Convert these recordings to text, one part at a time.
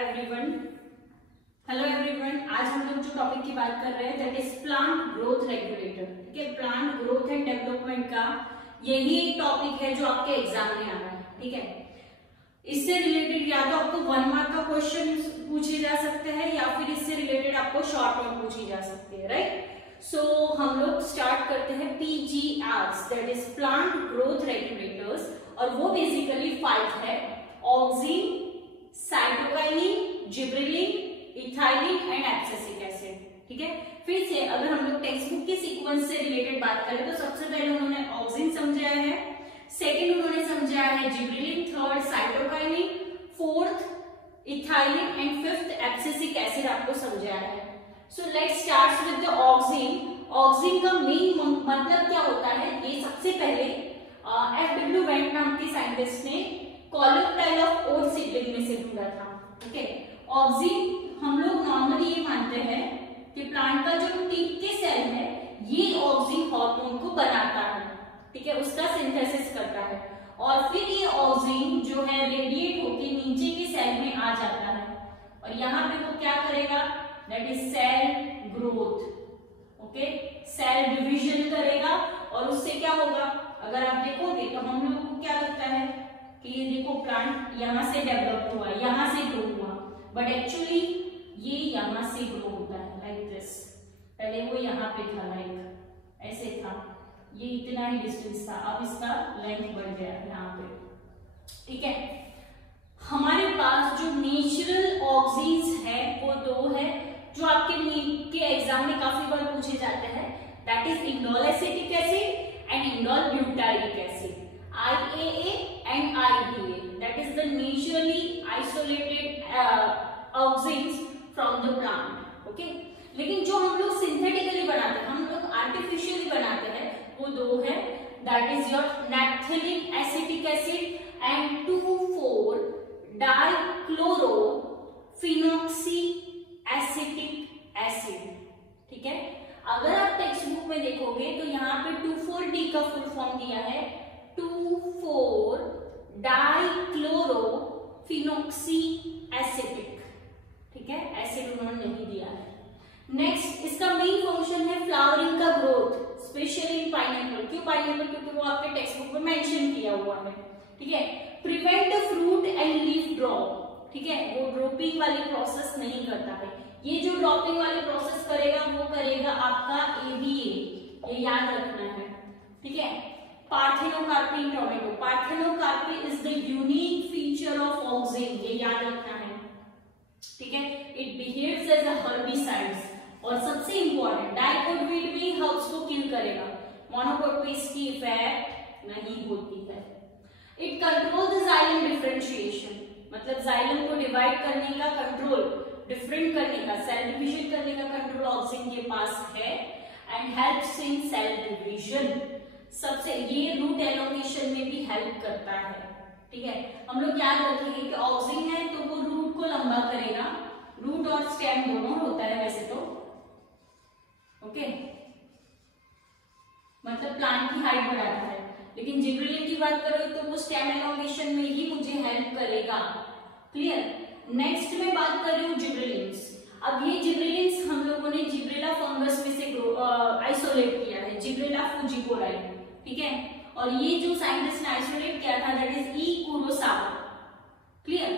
Everyone hello everyone, आज हम लोग जो टॉपिक की बात कर रहे हैं that is plant growth regulator. ठीक है, प्लांट ग्रोथ एंड डेवलपमेंट का यही एक टॉपिक है जो आपके एग्जाम में आ रहा है। ठीक है, इससे रिलेटेड या तो आपको 1 मार्क का क्वेश्चन पूछे जा सकते हैं या फिर इससे रिलेटेड आपको शॉर्ट में पूछी जा सकती है। राइट, सो हम लोग स्टार्ट करते हैं PGRs that is plant growth regulators, और वो बेसिकली 5 है: auxin, cytokinin, gibberellin, ethylene and abscisic acid. ठीक है, फिर से अगर हम लोग टेक्स्ट बुक के सीक्वेंस से रिलेटेड बात करें तो सबसे पहले उन्होंने ऑक्सिन समझाया है, सेकंड उन्होंने समझाया है gibberellin, third cytokinin, fourth ethylene and fifth abscisic acid आपको समझाया है। So let's start with the auxin. Auxin का मेन मतलब क्या होता है, ये सबसे पहले F.W. वेंट नाम के साइंटिस्ट ने कॉलोक्टाइल ऑफ ओट सीडलिंग में से ढूंढा था। ओके, ऑक्सिन हम लोग नॉर्मली ये मानते हैं कि प्लांट का जो टिप के सेल है ये ऑक्सिन हार्मोन को बनाता है। ठीक है, उसका सिंथेसिस करता है और फिर ये ऑक्सिन जो है रेडिएट होके नीचे के सेल में आ जाता है और यहाँ पे वो क्या करेगा, that is cell growth. Okay, cell division करेगा और उससे क्या होगा, अगर आप देखोगे तो हम लोग को क्या लगता है कि ये देखो प्लांट यहाँ से डेवलप हुआ, यहाँ से ग्रो हुआ, बट एक्चुअली ये यहाँ से ग्रो होता है लाइक दिस। पहले वो यहाँ पे था, लाइक ऐसे था, ये इतना ही डिस्टेंस था, अब इसका लेंथ बढ़ गया यहाँ पे। ठीक है, हमारे पास जो नेचुरल ऑक्सीन्स है वो 2 है जो आपके नीट के एग्जाम में काफी बार पूछे जाते हैं, that is indole acetic acid and indole butylic acid, IAA and IBA, that is the naturally isolated auxins from the plant. Okay, लेकिन जो हम लोग सिंथेटिकली बनाते हैं, हम लोग आर्टिफिशियली बनाते हैं, वो 2 है, that is your naphthalic acetic acid and 2,4 dichloro phenoxy acetic acid. ठीक है, अगर आप टेक्स्ट बुक में देखोगे तो यहाँ पे 2,4-D का फुल फॉर्म दिया है 2,4 डाइक्लोरो फिनॉक्सी एसिटिक। ठीक है, एसिड उन्होंने नहीं दिया है। नेक्स्ट, इसका मेन फंक्शन है फ्लावरिंग का ग्रोथ, स्पेशली इन पाइनएप्पल। क्यों पाइनएप्पल? क्योंकि वो आपके टेक्स्ट बुक में मेंशन किया हुआ है। ठीक है, prevent the fruit and leaf drop. ठीक है, वो ड्रॉपिंग वाली प्रोसेस नहीं करता है, ये जो ड्रॉपिंग वाली प्रोसेस करेगा वो करेगा आपका ABA, ये याद रखना है। ठीक है, parthenocarpy in tomato, parthenocarpy is the unique feature of auxin, ये याद रखना है। ठीक है, it behaves as a herbicides, और सबसे इंपॉर्टेंट डाइकोट वीड भी हर्ब्स को किल करेगा, मोनोकोट पे इसकी इफेक्ट नहीं होती है। It controls the xylem differentiation, मतलब जाइलम को डिवाइड करने का कंट्रोल, डिफरेंट करने का, सेल डिवीजन करने का कंट्रोल ऑक्सिन के पास है and helps in cell division. सबसे ये रूट एलोकेशन में भी हेल्प करता है। ठीक है, हम लोग याद रखेंगे कि ऑक्सिन है तो वो रूट को लंबा करेगा, रूट और स्टेम दोनों होता है वैसे तो। ओके, मतलब प्लांट की हाइट बढ़ाता है, लेकिन जिब्रेलिन की बात करो तो वो स्टेम एलोकेशन में ही मुझे हेल्प करेगा। क्लियर? नेक्स्ट में बात कर रही हूँ जिब्रेलिन्स। अब ये जिब्रेलिन्स हम लोगों ने जिब्रेला फंगस में से आइसोलेट किया है, जिब्रेला फुजिकोराई। ठीक है, और ये जो साइंटिस्ट ने आइसोलेट किया था that is E Kurosawa. Clear?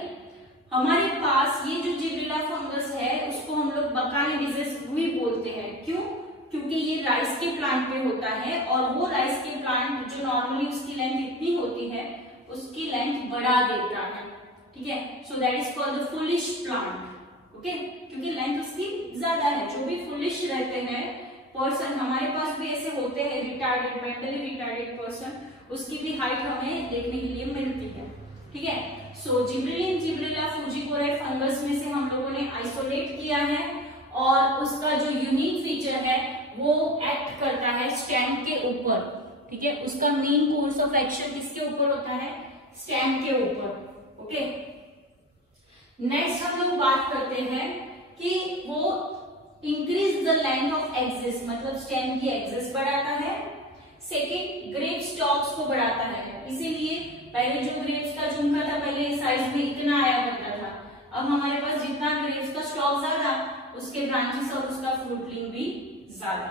हमारे पास ये जो जिब्रेला फंगस है उसको हम लोग बकाने डिजीज भी बोलते हैं। क्यों? क्योंकि ये राइस के प्लांट पे होता है और वो राइस के प्लांट जो नॉर्मली उसकी लेंथ इतनी होती है उसकी लेंथ बढ़ा देता है। ठीक है, so that is called the foolish plant. Okay, क्योंकि लेंथ उसकी ज्यादा है। जो भी फुलिश रहते हैं पर्सन, हमारे पास भी ऐसे होते हैं रिटार्डेड, मेंटली रिटार्डेड पर्सन, उसकी भी हाइट हमें देखने के लिए मिलती है। ठीक है, सो जिब्रेलिन जिब्रेला फुजिकोराई फंगस में से हम लोगों ने आइसोलेट किया है और उसका जो यूनिक फीचर है वो एक्ट करता है स्टेम के ऊपर। ठीक है, उसका मेन कोर्स ऑफ एक्शन किसके ऊपर होता है? स्टेम के ऊपर। ओके, नेक्स्ट हम लोग बात करते हैं कि वो increase the length of axis, मतलब स्टेम की एक्सिस बढ़ाता है। सेकेंड, ग्रेप स्टॉक्स को बढ़ाता है, इसीलिए पहले जो ग्रेप्स का झुमका था पहले साइज में इतना आया करता था, अब हमारे पास जितना ग्रेप्स का स्टॉक ज्यादा, उसके ब्रांचेस और उसका फ्रूटलिंग भी ज्यादा।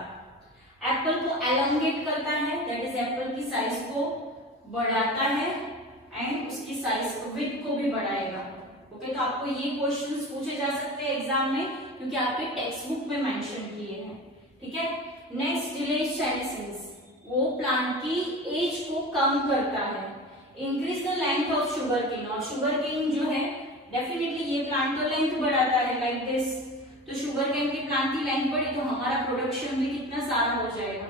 एप्पल को एलोंगेट करता है, दैट इज एप्पल की साइज को बढ़ाता है एंड उसकी साइज को विड्थ को भी बढ़ाएगा। ओके, तो आपको ये क्वेश्चंस पूछे जा सकते हैं एग्जाम में क्योंकि आपके टेक्स्ट बुक में मेंशन किए हैं। ठीक है, नेक्स्ट डिलेज सेनेसेंस, वो प्लांट की एज को कम करता है। Increase the length of sugarcane, और शुगर केन जो है डेफिनेटली ये प्लांट तो लेंथ बढ़ाता है लाइक दिस, तो शुगर केन के प्लांट की लेंथ बढ़ी तो हमारा प्रोडक्शन भी कितना सारा हो जाएगा।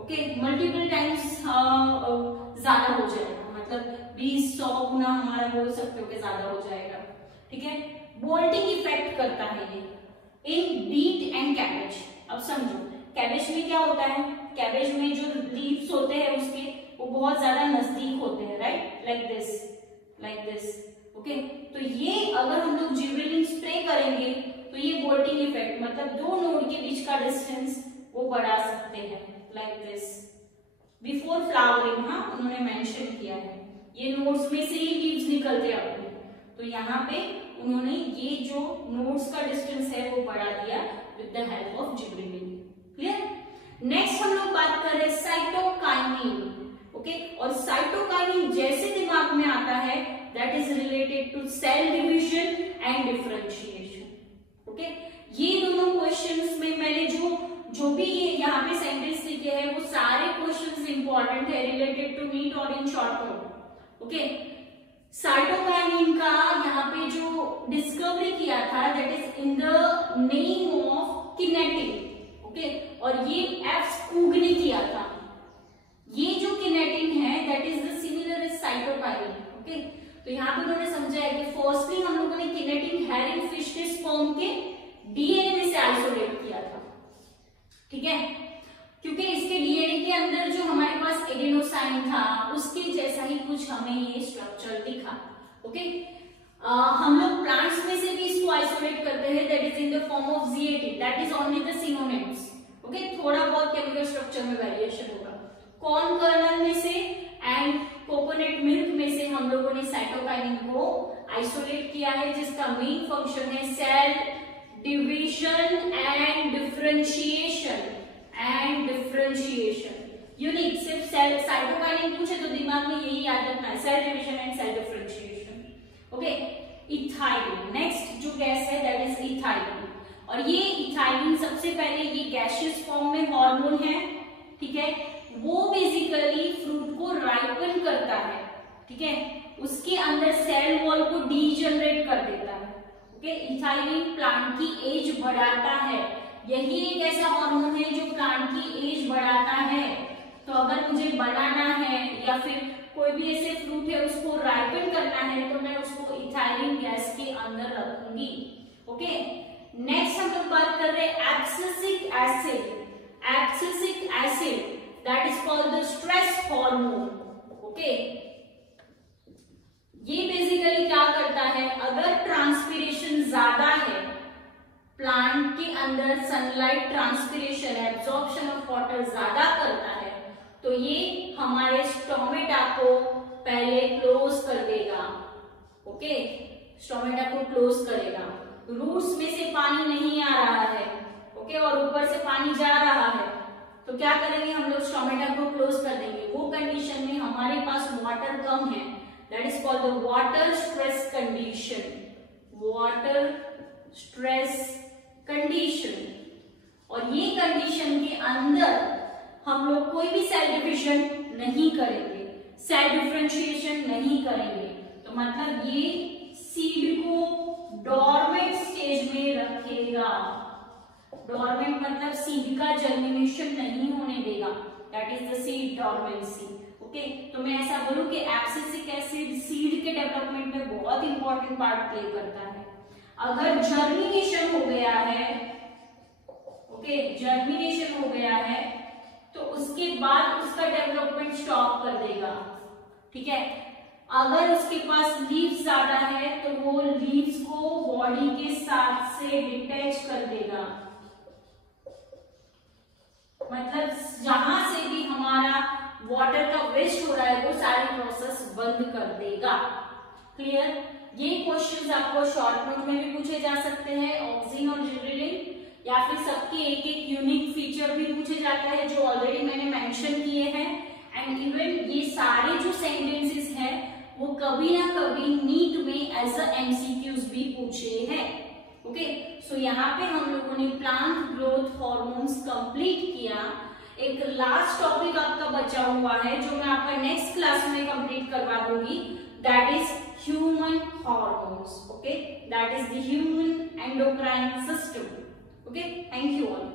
ओके, मल्टीपल टाइम्स ज्यादा हो जाएगा, मतलब 20-100 गुना हमारा बोल सकते हो कि ज्यादा हो जाएगा। ठीक है, बोल्टिंग इफेक्ट करता है ये इन बीट एंड कैबेज। अब समझो कैबेज में क्या होता है, कैबेज में जो लीव्स होते हैं उसके वो बहुत ज्यादा नजदीक होते हैं, राइट, लाइक दिस। ओके, तो ये अगर हम लोग जिबरेलिन स्प्रे करेंगे तो ये बोल्टिंग इफेक्ट, मतलब दो नोड के बीच का डिस्टेंस वो बढ़ा सकते हैं लाइक दिस। बिफोर फ्लावरिंग, हाँ उन्होंने मेंशन किया है, ये नोड्स में से ही लीव्स निकलते हैं अपने, तो यहाँ पे उन्होंने ये जो नोड्स का डिस्टेंस है वो बढ़ा दिया with the help of gibberellin. Clear? Next हम लोग बात कर रहे हैं साइटोकाइनिन। ओके, और साइटोकाइनिन जैसे दिमाग में आता है that is related to cell division and differentiation. Okay, ये दोनों क्वेश्चंस में मैंने जो भी यहाँ पे सेंटेंस लिखे हैं वो सारे क्वेश्चंस इंपॉर्टेंट है रिलेटेड टू नीट और in short note. Okay, cytokinin का यहाँ पे जो डिस्कवरी किया था that is in the name of kinetin. Okay, और ये एफ स्पूग ने किया था। ये जो किनेटिन है that is the similar is cytokinin. Okay, तो यहाँ पे उन्होंने समझा है कि फर्स्टली हम लोगों ने किनेटिन हेरिंग फिश के स्पर्म के डीएनए में से आइसोलेट किया था। ठीक है, क्योंकि इसके डीएनए के अंदर जो हमारे पास एडेनोसाइन था उसके जैसा ही कुछ हमें ये स्ट्रक्चर दिखा। ओके, हम लोग प्लांट्स में से भी इसको आइसोलेट करते हैं that is in the form of Z18, that is only the synonyms. Okay, थोड़ा बहुत केमिकल स्ट्रक्चर में वेरिएशन होगा। कॉर्न कर्नल में से एंड कोकोनट मिल्क में से हम लोगों ने साइटोकाइनिन को आइसोलेट किया है जिसका मेन फंक्शन है cell division and differentiation. Unique, सिर्फ सेल साइटोकाइनिन पूछे तो दिमाग में यही याद रखना है, cell division and cell differentiation. Okay, ethylene, next जो गैस है दैट इज इथाइलिन, और ये इथाइलिन सबसे पहले ये गैसियस फॉर्म में हार्मोन है। ठीक है, वो बेसिकली फ्रूट को राइपन करता है। ठीक है, उसके अंदर सेल वॉल को डीजनरेट कर देता है। ओके, इथाइलिन प्लांट की एज बढ़ाता है। यही एक ऐसा हार्मोन है जो प्लांट की एज बढ़ाता है। तो अगर मुझे बनाना है या फिर कोई भी ऐसे फ्रूट है उसको राइपन करना है तो मैं उसको इथाइलिन गैस के अंदर रखूंगी। ओके, नेक्स्ट हम लोग बात कर रहे हैं abscisic acid. Abscisic acid that is called the stress hormone. Okay, ये बेसिकली क्या करता है, अगर ट्रांसपिरेशन ज्यादा है, प्लांट के अंदर sunlight transpiration absorption of water ज्यादा करता है तो ये हमारे स्टोमेटा को पहले क्लोज कर देगा। ओके, स्टोमेटा को क्लोज करेगा। रूट्स में से पानी नहीं आ रहा है, ओके, और ऊपर से पानी जा रहा है तो क्या करेंगे हम लोग, स्टोमेटा को क्लोज कर देंगे। वो कंडीशन में हमारे पास वाटर कम है, that is called the water stress condition. Water stress condition, और ये कंडीशन के अंदर हम लोग कोई भी सेल डिविजन नहीं करेंगे, सेल डिफरेंशिएशन नहीं करेंगे, तो मतलब ये सीड को डोरमेंट स्टेज में रखेगा। डोरमेंट मतलब सीड का जर्मिनेशन नहीं होने देगा, that is the seed dormancy. Okay, तो मैं ऐसा बोलूं कि एब्सिसिक एसिड सीड के डेवलपमेंट में बहुत इंपॉर्टेंट पार्ट प्ले करता है। अगर जर्मिनेशन हो गया है, ओके, जर्मिनेशन हो गया है तो उसके बाद उसका डेवलपमेंट स्टॉप कर देगा। ठीक है, अगर उसके पास लीव्स ज्यादा है तो वो लीव्स को बॉडी के साथ से डिटैच कर देगा, मतलब जहां से भी हमारा वाटर का वेस्ट हो रहा है वो सारी प्रोसेस बंद कर देगा। क्लियर? ये क्वेश्चंस आपको शॉर्ट नोट में भी पूछे जा सकते हैं, ऑक्सिन और जिबरेलिन, या फिर सबके एक एक यूनिक फीचर भी पूछे जाते हैं जो ऑलरेडी मैंने मेंशन किए हैं। एंड इवन ये सारे जो सेंटेंसेस हैं वो कभी ना कभी नीट में एज अ एमसीक्यूज भी पूछे हैं। ओके, सो यहाँ पे हम लोगों ने प्लांट ग्रोथ हार्मोन्स कंप्लीट किया। एक लास्ट टॉपिक आपका बचा हुआ है जो मैं आपका नेक्स्ट क्लास में कंप्लीट करवा दूंगी, that is human hormones. Okay, that is the human endocrine system. Okay, thank you all.